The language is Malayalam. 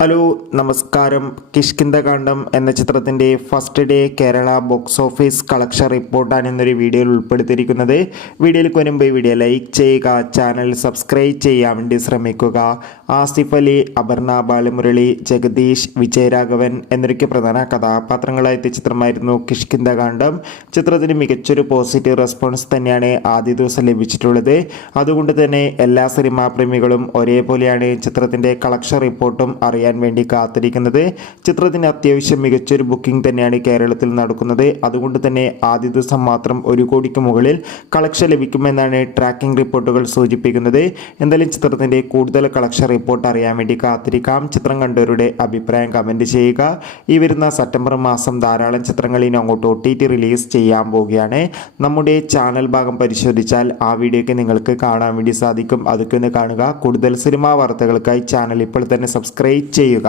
ഹലോ നമസ്കാരം. കിഷ്കിന്ധകാണ്ഡം എന്ന ചിത്രത്തിൻ്റെ first day Kerala box office collection റിപ്പോർട്ടാണ് ഇന്നൊരു വീഡിയോയിൽ ഉൾപ്പെടുത്തിയിരിക്കുന്നത്. വീഡിയോയിൽ മുൻപ് വീഡിയോ ലൈക്ക് ചെയ്യുക, ചാനൽ സബ്സ്ക്രൈബ് ചെയ്യാൻ വേണ്ടി ശ്രമിക്കുക. ആസിഫ് അലി, അപർണ ബാലമുരളി, ജഗദീഷ്, വിജയരാഘവൻ എന്നൊക്കെ പ്രധാന കഥാപാത്രങ്ങളായ ചിത്രമായിരുന്നു കിഷ്കിന്ധകാണ്ഡം. ചിത്രത്തിന് മികച്ചൊരു പോസിറ്റീവ് റെസ്പോൺസ് തന്നെയാണ് ആദ്യ ദിവസം ലഭിച്ചിട്ടുള്ളത്. അതുകൊണ്ട് തന്നെ എല്ലാ സിനിമാ പ്രേമികളും ഒരേപോലെയാണ് ചിത്രത്തിൻ്റെ കളക്ഷൻ റിപ്പോർട്ടും അറിയാൻ വേണ്ടി കാത്തിരിക്കുന്നത്. ചിത്രത്തിന് അത്യാവശ്യം മികച്ചൊരു ബുക്കിംഗ് തന്നെയാണ് കേരളത്തിൽ നടക്കുന്നത്. അതുകൊണ്ട് തന്നെ ആദ്യ ദിവസം മാത്രം 1 കോടിക്ക് മുകളിൽ കളക്ഷൻ ലഭിക്കുമെന്നാണ് ട്രാക്കിംഗ് റിപ്പോർട്ടുകൾ സൂചിപ്പിക്കുന്നത്. എന്തായാലും ചിത്രത്തിന്റെ കൂടുതൽ കളക്ഷൻ റിപ്പോർട്ട് അറിയാൻ വേണ്ടി കാത്തിരിക്കാം. ചിത്രം കണ്ടവരുടെ അഭിപ്രായം കമന്റ് ചെയ്യുക. ഈ വരുന്ന സെപ്റ്റംബർ മാസം ധാരാളം ചിത്രങ്ങൾ ഇനി അങ്ങോട്ട് OTT റിലീസ് ചെയ്യാൻ പോവുകയാണ്. നമ്മുടെ ചാനൽ ഭാഗം പരിശോധിച്ചാൽ ആ വീഡിയോയ്ക്ക് നിങ്ങൾക്ക് കാണാൻ വേണ്ടി സാധിക്കും. അതൊക്കെ ഒന്ന് കാണുക. കൂടുതൽ സിനിമാ വാർത്തകൾക്കായി ചാനൽ ഇപ്പോൾ തന്നെ സബ്സ്ക്രൈബ് ചെയ്യുക.